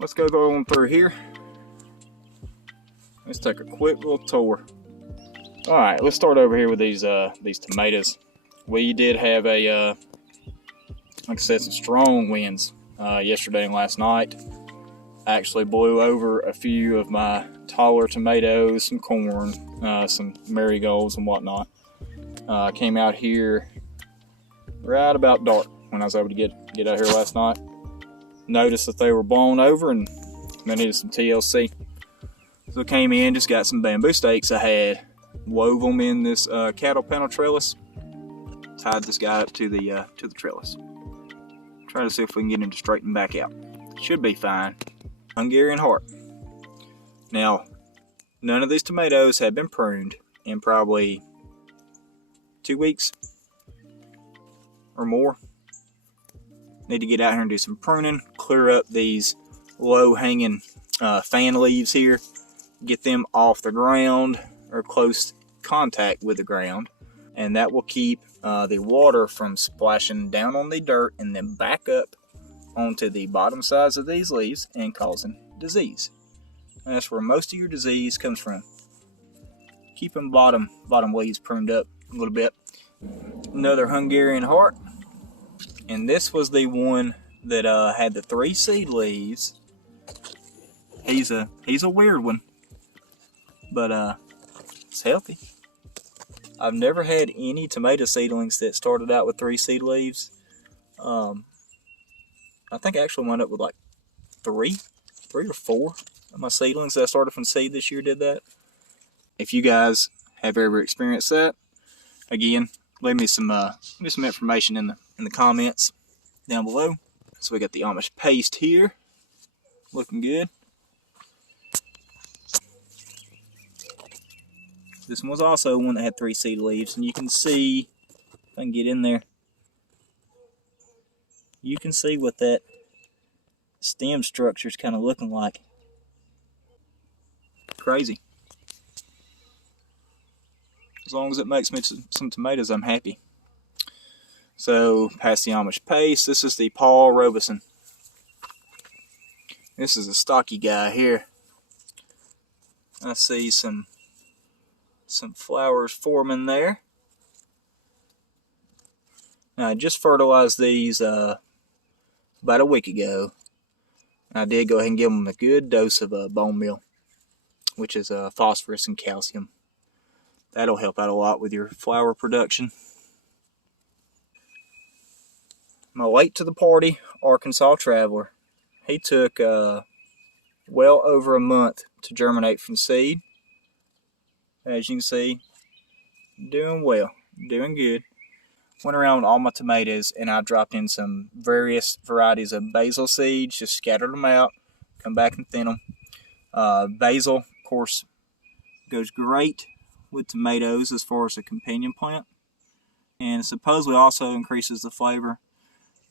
let's go on through here. Let's take a quick little tour. All right, let's start over here with these tomatoes. We did have a, like I said, some strong winds yesterday and last night. Actually blew over a few of my taller tomatoes, some corn, some marigolds and whatnot. Came out here right about dark when I was able to get out here last night. Noticed that they were blown over and they needed some TLC. So I came in, just got some bamboo stakes I had, wove them in this cattle panel trellis, tied this guy up to the trellis. Try to see if we can get him to straighten back out. Should be fine. Hungarian heart. Now, none of these tomatoes have been pruned in probably 2 weeks or more. Need to get out here and do some pruning, clear up these low-hanging fan leaves here, get them off the ground or close contact with the ground, and that will keep the water from splashing down on the dirt and then back up onto the bottom sides of these leaves and causing disease. And that's where most of your disease comes from. Keep them bottom leaves pruned up a little bit. Another Hungarian heart, and this was the one that had the 3 seed leaves. He's a weird one, but it's healthy. I've never had any tomato seedlings that started out with 3 seed leaves. I think I actually wound up with like 3 or 4 of my seedlings that I started from seed this year did that. If you guys have ever experienced that, again, leave me some information in the comments down below. So we got the Amish paste here, looking good. This one was also one that had 3 seed leaves, and you can see, if I can get in there, you can see what that stem structure is kind of looking like. Crazy. As long as it makes me some tomatoes, I'm happy. So, past the Amish paste, this is the Paul Robeson. This is a stocky guy here. I see some flowers forming there. Now, I just fertilized these about a week ago. I did go ahead and give them a good dose of bone meal, which is phosphorus and calcium. That'll help out a lot with your flower production. My late to the party Arkansas traveler. He took well over a month to germinate from seed. As you can see, doing well, doing good. Went around with all my tomatoes and I dropped in some various varieties of basil seeds, just scattered them out, come back and thin them. Basil, of course, goes great with tomatoes as far as a companion plant, and supposedly also increases the flavor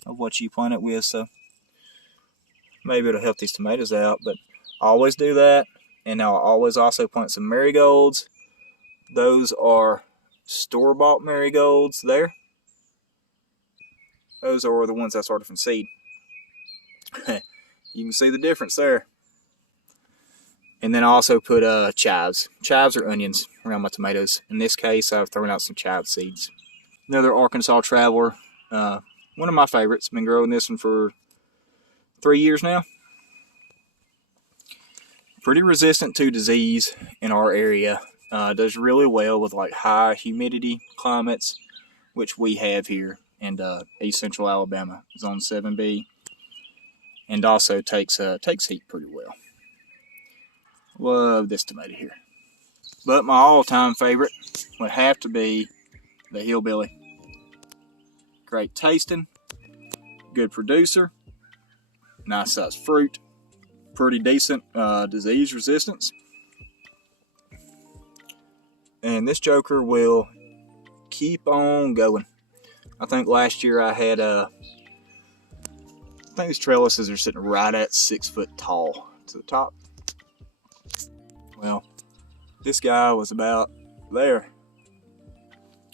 of what you plant it with, so maybe it'll help these tomatoes out. But I always do that, and I'll always also plant some marigolds. Those are store-bought marigolds there. Those are the ones I started from seed. You can see the difference there. And then I also put chives. Chives are onions around my tomatoes. In this case, I've thrown out some chive seeds. Another Arkansas traveler. One of my favorites. Been growing this one for 3 years now. Pretty resistant to disease in our area. Does really well with like high humidity climates, which we have here. And East Central Alabama, Zone 7B, and also takes heat pretty well. Love this tomato here. But my all-time favorite would have to be the Hillbilly. Great tasting, good producer, nice size fruit, pretty decent disease resistance. And this joker will keep on going. I think last year I had I think these trellises are sitting right at 6 foot tall to the top. Well, this guy was about there.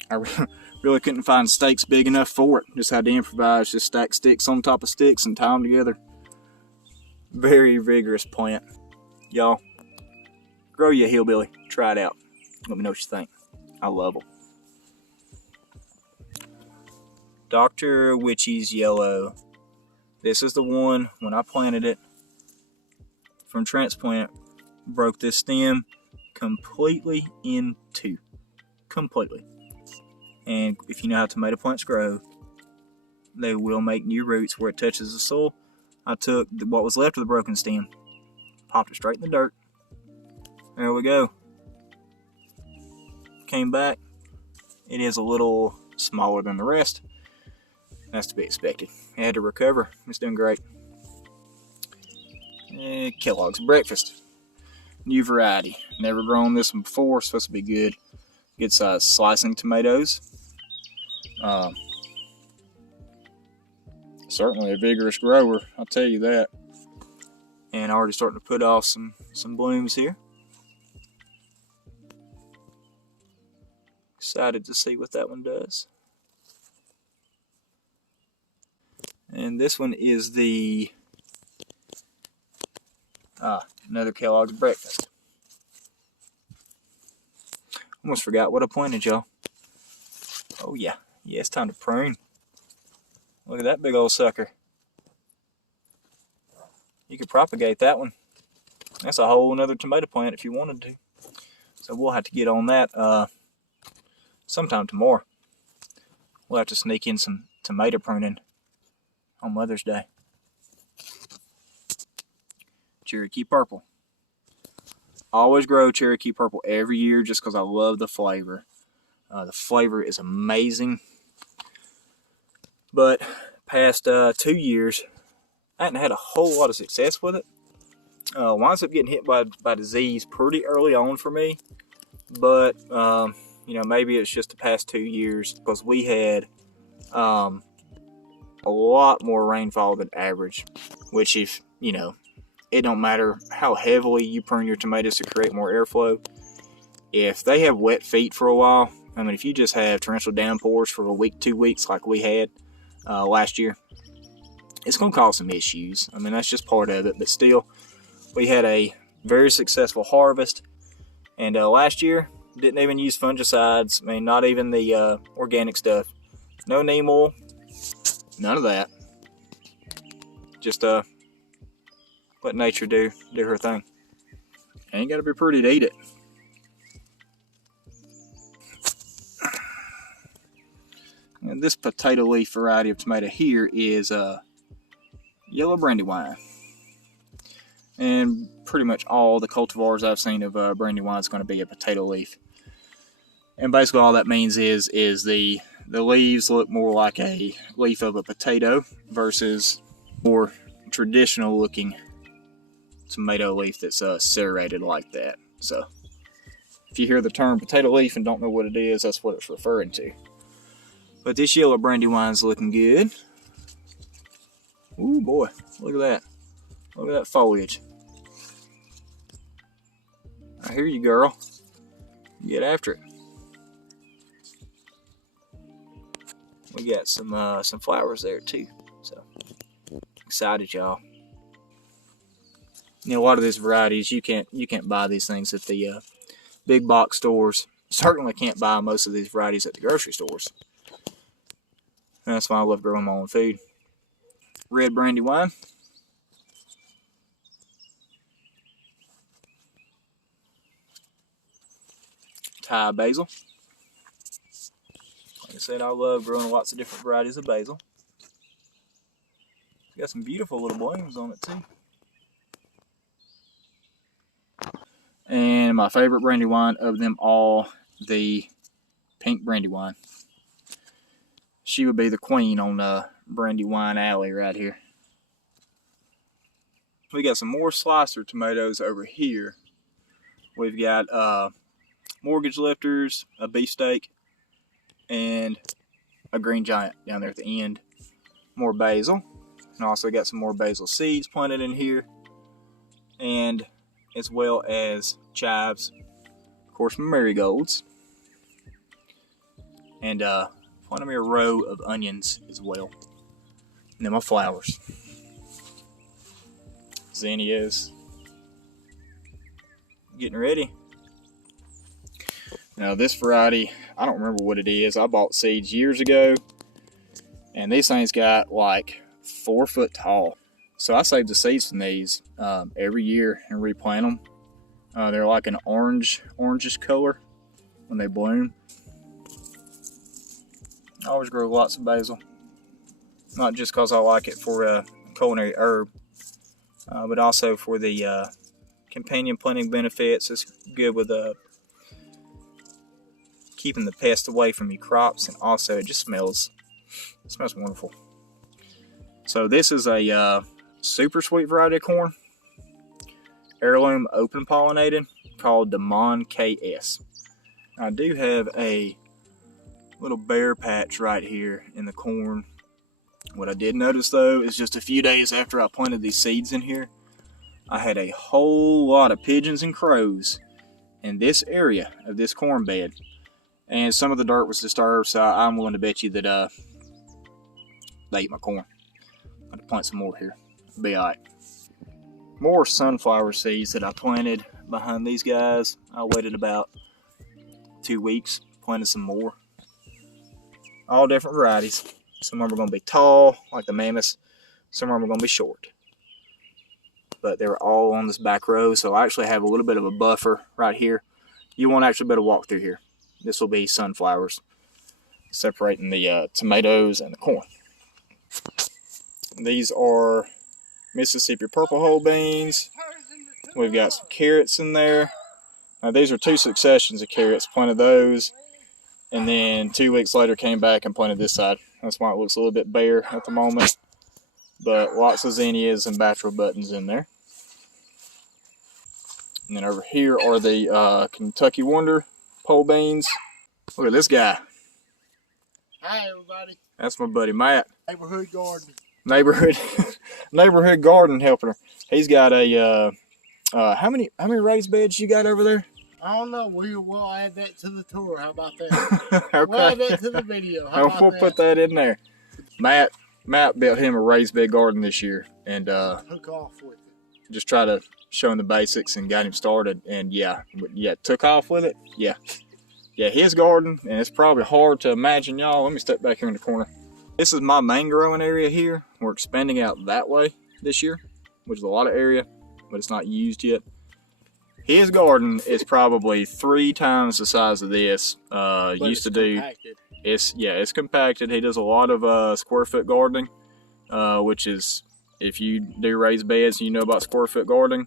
I really couldn't find stakes big enough for it. Just had to improvise, just stack sticks on top of sticks and tie them together. Very vigorous plant. Y'all, grow you a hillbilly. Try it out. Let me know what you think. I love them. Dr. Witchy's Yellow. This is the one, when I planted it from transplant, broke this stem completely in two. Completely. And if you know how tomato plants grow, they will make new roots where it touches the soil. I took what was left of the broken stem, popped it straight in the dirt. There we go. Came back. It is a little smaller than the rest. That's to be expected. It had to recover. It's doing great. Kellogg's Breakfast. New variety. Never grown this one before. Supposed to be good. Good size slicing tomatoes. Certainly a vigorous grower, I'll tell you that. And already starting to put off some blooms here. Excited to see what that one does. And this one is the another Kellogg's Breakfast. Almost forgot what I planted, y'all. Oh yeah, it's time to prune. Look at that big old sucker. You could propagate that one. That's a whole another tomato plant if you wanted to. So we'll have to get on that sometime tomorrow. We'll have to sneak in some tomato pruning on Mother's Day. Cherokee Purple. Always grow Cherokee Purple every year just because I love the flavor. The flavor is amazing. But past 2 years, I hadn't had a whole lot of success with it. Winds up getting hit by disease pretty early on for me. But, maybe it's just the past 2 years because we had a lot more rainfall than average. Which if, it don't matter how heavily you prune your tomatoes to create more airflow. If they have wet feet for a while, if you just have torrential downpours for a week, 2 weeks like we had last year, it's going to cause some issues. That's just part of it. But still, we had a very successful harvest. And last year, didn't even use fungicides. Not even the organic stuff. No neem oil. None of that. Just let nature do her thing. Ain't got to be pretty to eat it. And this potato leaf variety of tomato here is yellow brandywine. And pretty much all the cultivars I've seen of brandywine is going to be a potato leaf. And basically all that means is the leaves look more like a leaf of a potato versus more traditional looking tomato leaf that's serrated like that. So if you hear the term potato leaf and don't know what it is, that's what it's referring to. But this yellow brandywine's looking good. Ooh boy, look at that. Look at that foliage. I hear you, girl. Get after it. We got some flowers there too. So excited, y'all. A lot of these varieties you can't buy these things at the big box stores. Certainly can't buy most of these varieties at the grocery stores. And that's why I love growing my own food. Red brandywine. Thai basil. Like I said, I love growing lots of different varieties of basil. It's got some beautiful little blooms on it too. And my favorite brandywine of them all, the pink brandywine. She would be the queen on Brandywine Alley right here. We got some more slicer tomatoes over here. We've got mortgage lifters, a beefsteak, and a green giant down there at the end. More basil. And also got some more basil seeds planted in here. And as well as chives. Of course, marigolds. And planted me a row of onions as well. And then my flowers. zinnias. Getting ready. Now this variety, I don't remember what it is. I bought seeds years ago, and these things got like 4 foot tall. So I save the seeds from these every year and replant them. They're like an orangish color when they bloom. I always grow lots of basil, not just because I like it for a culinary herb, but also for the companion planting benefits. It's good with keeping the pests away from your crops, and also it just smells wonderful. So this is a super sweet variety of corn, heirloom open pollinated, called the Mon KS. I do have a little bare patch right here in the corn. What I did notice though is just a few days after I planted these seeds in here, I had a whole lot of pigeons and crows in this area of this corn bed, and some of the dirt was disturbed, so I'm willing to bet you that they ate my corn. I'm going to plant some more here. It'll be alright. More sunflower seeds that I planted behind these guys. I waited about 2 weeks, planted some more. All different varieties. Some of them are going to be tall, like the mammoths. Some of them are going to be short. But they were all on this back row, so I actually have a little bit of a buffer right here. You won't actually be able to walk through here. This will be sunflowers, separating the tomatoes and the corn. These are Mississippi purple whole beans. We've got some carrots in there. Now these are 2 successions of carrots. Planted those, and then 2 weeks later came back and planted this side. That's why it looks a little bit bare at the moment. But lots of zinnias and bachelor buttons in there. And then over here are the Kentucky Wonder pole beans. Look at this guy. Hi everybody. That's my buddy Matt. Neighborhood garden. Neighborhood garden helper. He's got a how many raised beds you got over there? I don't know. We'll add that to the tour. How about that? Okay. We'll add that to the video. How about we'll that? put that in there. Matt built him a raised bed garden this year, and Took off with it. just try to show him the basics and got him started. And yeah, took off with it. Yeah, his garden, and it's probably hard to imagine, y'all. Let me step back here in the corner. This is my main growing area here. We're expanding out that way this year, which is a lot of area, but it's not used yet. His garden is probably 3 times the size of this. Used to do. Compacted. It's compacted. He does a lot of square foot gardening, which is, if you do raised beds and you know about square foot gardening,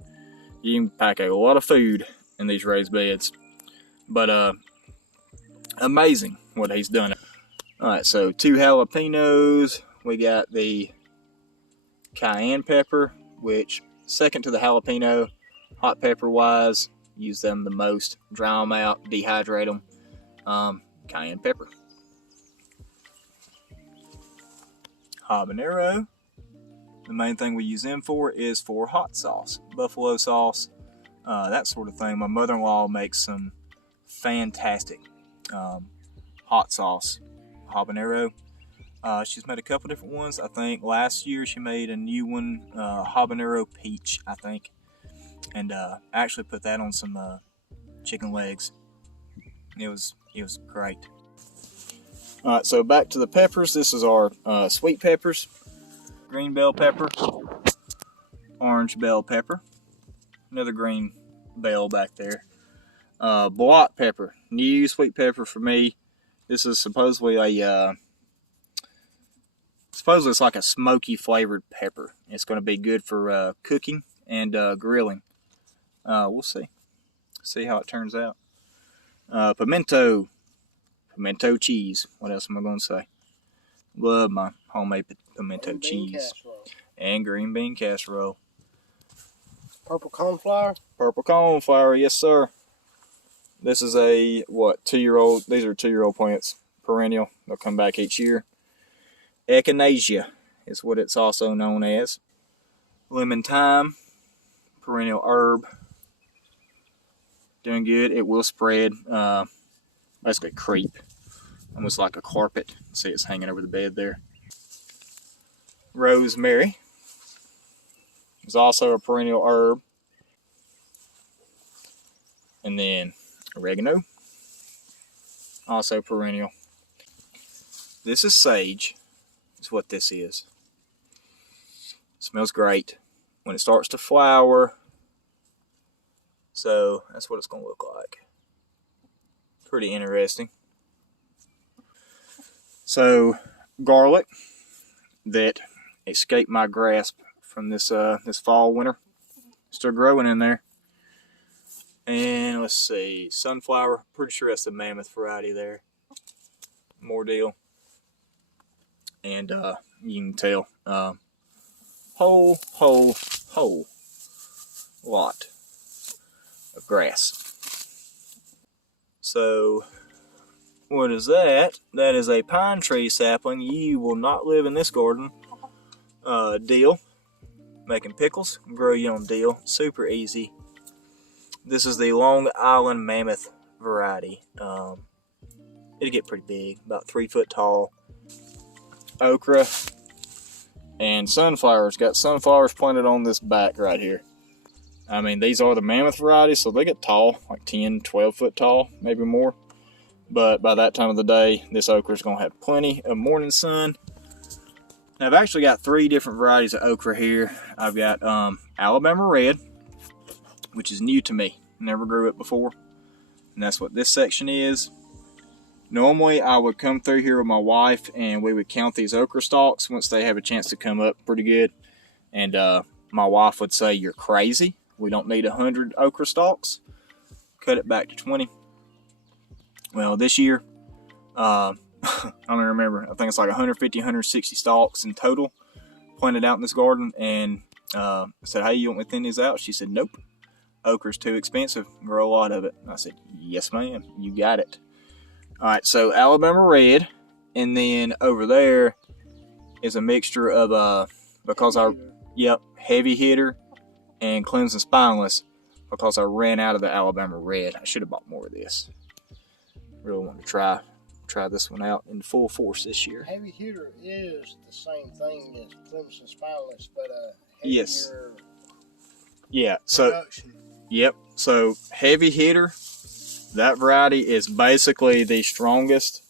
you can pack a lot of food in these raised beds. But amazing what he's done. All right, so 2 jalapenos. We got the cayenne pepper, which second to the jalapeno, hot pepper wise, use them the most. Dry them out, dehydrate them. Cayenne pepper. Habanero. The main thing we use them for is for hot sauce, buffalo sauce, that sort of thing. My mother-in-law makes some fantastic hot sauce habanero. She's made a couple different ones. I think last year she made a new one, habanero peach, I think, and actually put that on some chicken legs. It was great. All right, so back to the peppers. This is our sweet peppers. Green bell pepper, orange bell pepper, another green bell back there. Block pepper, new sweet pepper for me. This is supposedly it's like a smoky flavored pepper. It's going to be good for cooking and grilling. We'll see how it turns out. Pimento cheese. What else am I going to say? Love my homemade pimento cheese. And green bean casserole. Purple cornflower. Purple cornflower, yes sir. This is a 2-year-old. These are 2-year-old plants, perennial. They'll come back each year. Echinacea is what it's also known as. Lemon thyme, perennial herb. Doing good. It will spread, basically creep, almost like a carpet. See, it's hanging over the bed there. Rosemary. is also a perennial herb. And then oregano, also perennial. This is sage, is what this is. Smells great when it starts to flower. So that's what it's going to look like. Pretty interesting. So garlic that escaped my grasp from this fall winter, still growing in there. And let's see, sunflower. Pretty sure that's the mammoth variety there. More deal. And you can tell whole lot of grass. So what is that? That is a pine tree sapling. You will not live in this garden. Deal. Making pickles. Grow your own deal. Super easy. This is the Long Island Mammoth variety. It'll get pretty big. About 3 foot tall. Okra and sunflowers. Got sunflowers planted on this back right here. I mean, these are the mammoth varieties, so they get tall, like 10, 12 foot tall, maybe more. But by that time of the day, this okra is going to have plenty of morning sun. Now, I've actually got 3 different varieties of okra here. I've got Alabama Red, which is new to me. Never grew it before. And that's what this section is. Normally, I would come through here with my wife, and we would count these okra stalks once they have a chance to come up pretty good. And my wife would say, "You're crazy. We don't need 100 okra stalks. Cut it back to 20. Well, this year, I don't remember. I think it's like 150, 160 stalks in total planted out in this garden. And I said, "Hey, you want me to thin these out?" She said, "Nope. Okra's too expensive. Grow a lot of it." And I said, "Yes, ma'am. You got it." All right, so Alabama Red. And then over there is a mixture of, heavy hitter and Clemson Spineless, because I ran out of the Alabama Red. I should have bought more of this. Really want to try this one out in full force this year. Heavy hitter is the same thing as Clemson Spineless, but yes. Yeah. So production. Yep. So heavy hitter, that variety is basically the strongest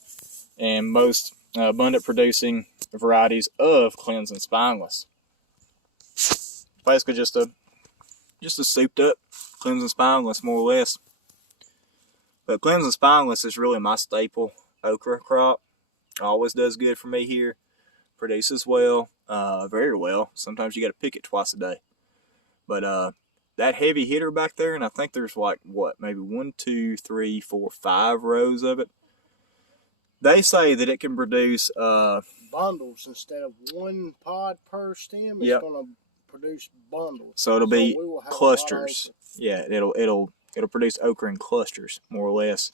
and most abundant producing varieties of Clemson Spineless. Basically just a souped up Clemson Spineless, more or less. But Clemson Spineless is really my staple okra crop. Always does good for me here. Produces well, very well. Sometimes you got to pick it twice a day. But that heavy hitter back there, and I think there's like, maybe 1, 2, 3, 4, 5 rows of it. They say that it can produce bundles instead of one pod per stem. It's going to produce bundles. So it'll be clusters. Yeah, it'll produce okra in clusters, more or less,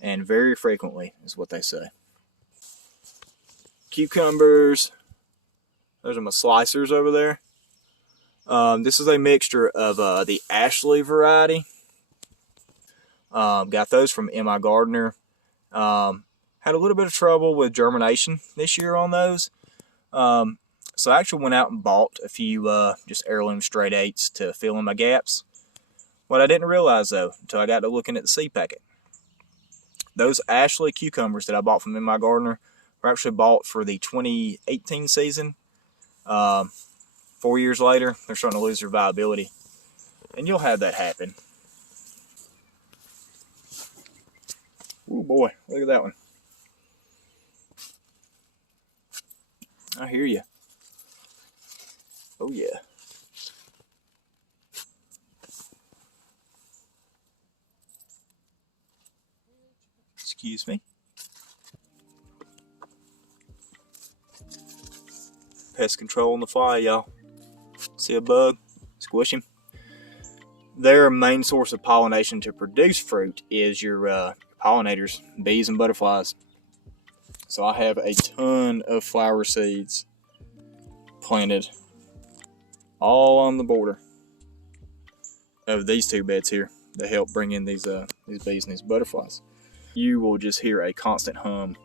and very frequently is what they say. Cucumbers. Those are my slicers over there. This is a mixture of the Ashley variety. Got those from M.I. Gardner. Had a little bit of trouble with germination this year on those. So I actually went out and bought a few just heirloom straight 8s to fill in my gaps. What I didn't realize, though, until I got to looking at the seed packet, those Ashley cucumbers that I bought from M.I. Gardner were actually bought for the 2018 season. 4 years later, they're starting to lose their viability. And you'll have that happen. Oh boy, look at that one. I hear you. Oh yeah. Excuse me. Pest control on the fly, y'all. See a bug? Squish him. Their main source of pollination to produce fruit is your pollinators, bees and butterflies. So I have a ton of flower seeds planted all on the border of these 2 beds here that help bring in these bees and these butterflies. You will just hear a constant hum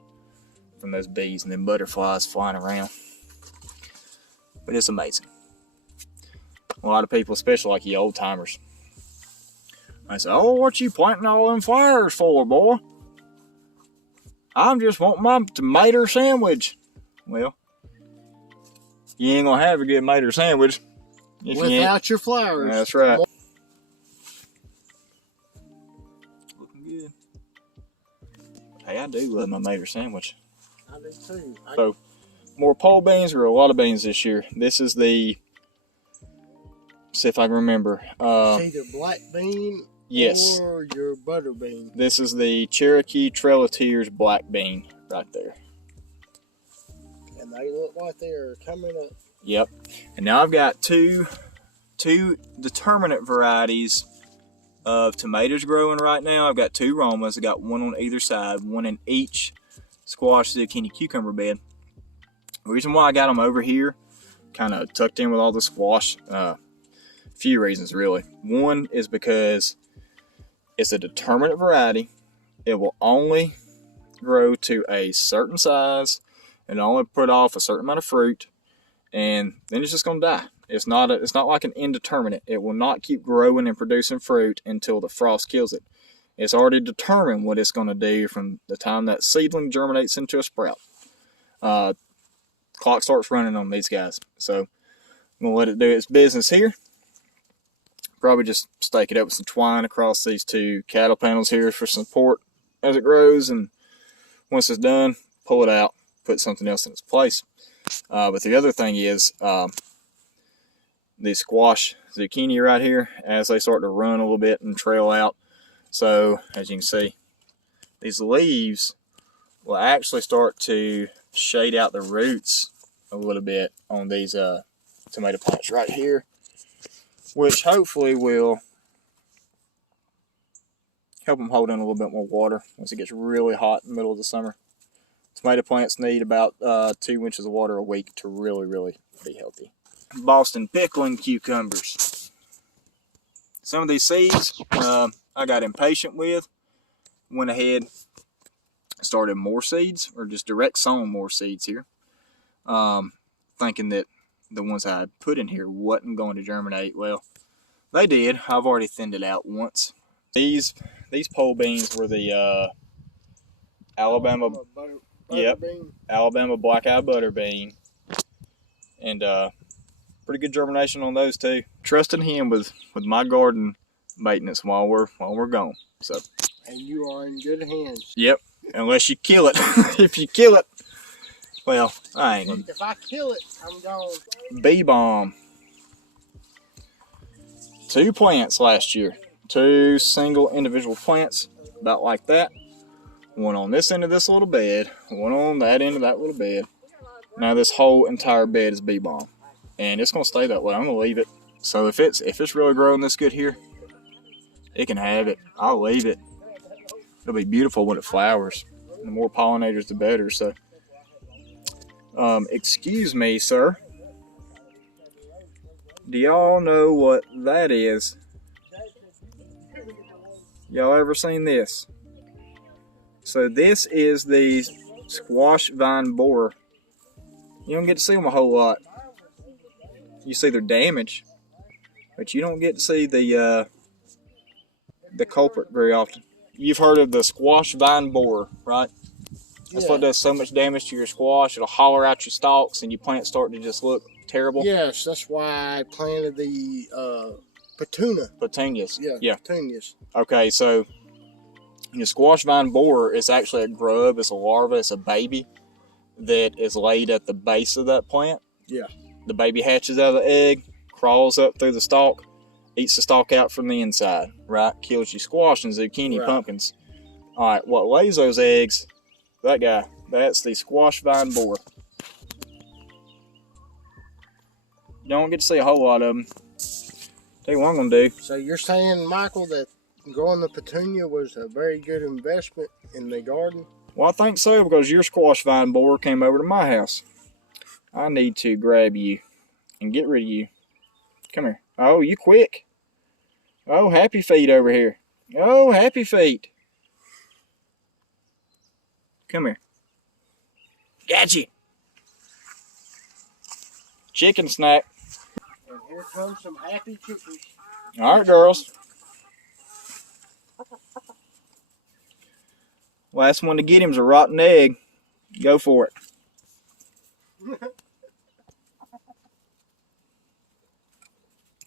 from those bees and then butterflies flying around. But it's amazing. A lot of people, especially like the old timers, I say, "Oh, what you planting all them flowers for, boy? I'm just wanting my tomato sandwich." Well, you ain't gonna have a good tomato sandwich without your flowers. That's right. Looking good. Hey, I do love my tomato sandwich. I do too. So, more pole beans or a lot of beans this year. This is the, see if I can remember. It's either black bean or your butter bean. This is the Cherokee Trail of Tears black bean right there. And they look like they're coming up. Yep. And now I've got two determinate varieties of tomatoes growing right now. I've got two Romas. I got one on either side, one in each squash, zucchini, cucumber bed. The reason why I got them over here, kind of tucked in with all the squash, few reasons really. One is because it's a determinate variety. It will only grow to a certain size and only put off a certain amount of fruit, and then it's just going to die. It's not like an indeterminate. It will not keep growing and producing fruit until the frost kills it. It's already determined what it's going to do from the time that seedling germinates into a sprout. Clock starts running on these guys. So I'm going to let it do its business here. Probably just stake it up with some twine across these two cattle panels here for support as it grows. And once it's done, pull it out, put something else in its place. But the other thing is the squash zucchini right here, as they start to run a little bit and trail out. So as you can see, these leaves will actually start to shade out the roots a little bit on these tomato plants right here, which hopefully will help them hold in a little bit more water once it gets really hot in the middle of the summer. Tomato plants need about 2 inches of water a week to really be healthy. Boston pickling cucumbers. Some of these seeds I got impatient with. Went ahead and started more seeds, or just direct sown more seeds here. Thinking that the ones I had put in here wasn't going to germinate. Well, they did. I've already thinned it out once. These pole beans were the Alabama bean. Alabama black-eyed butter bean, and pretty good germination on those too. Trusting him with my garden maintenance while we're gone. So. And you are in good hands. Yep. Unless you kill it. If you kill it, well, I ain't gonna. If I kill it, I'm gone. Bee balm. 2 plants last year. 2 single individual plants, about like that. One on this end of this little bed, one on that end of that little bed. Now this whole entire bed is bee balm, and it's gonna stay that way. I'm gonna leave it. So if it's really growing this good here, it can have it. I'll leave it. It'll be beautiful when it flowers. The more pollinators, the better. So, excuse me, sir. Do y'all know what that is? Y'all ever seen this? So this is the squash vine borer. You don't get to see them a whole lot. You see their damage, but you don't get to see the culprit very often. You've heard of the squash vine borer, right? That's what does so much damage to your squash. It'll holler out your stalks, and your plants start to just look terrible. Yes, that's why I planted the petunias. Yeah, petunias. Okay, so the squash vine borer is actually a grub. It's a larva. It's a baby that is laid at the base of that plant. Yeah. The baby hatches out of the egg, crawls up through the stalk, eats the stalk out from the inside, right? Kills your squash and zucchini, pumpkins. All right, what lays those eggs, that guy, that's the squash vine borer. You don't get to see a whole lot of them. Tell you what I'm going to do. So you're saying, Michael, that growing the petunia was a very good investment in the garden? Well, I think so, because your squash vine borer came over to my house. I need to grab you and get rid of you. Come here. Oh, you quick. Oh, happy feet over here. Oh, happy feet. Come here. Got you. Chicken snack. And Here comes some happy chickens. All right, girls. Last one to get him's a rotten egg. Go for it.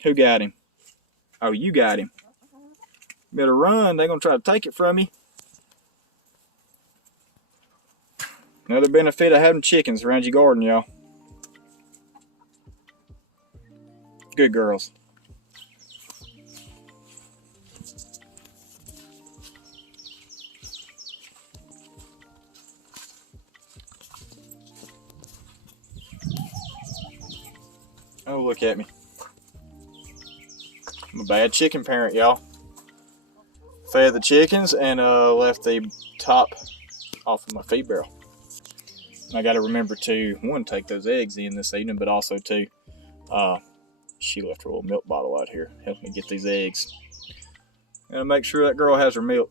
Who got him? Oh, you got him. Better run. They're going to try to take it from you. Another benefit of having chickens around your garden, y'all. Good girls. Oh, look at me. I'm a bad chicken parent, y'all. Fed the chickens and left the top off of my feed barrel. And I got to remember to, one, take those eggs in this evening, but also two, she left her little milk bottle out here, helping me get these eggs. And make sure that girl has her milk.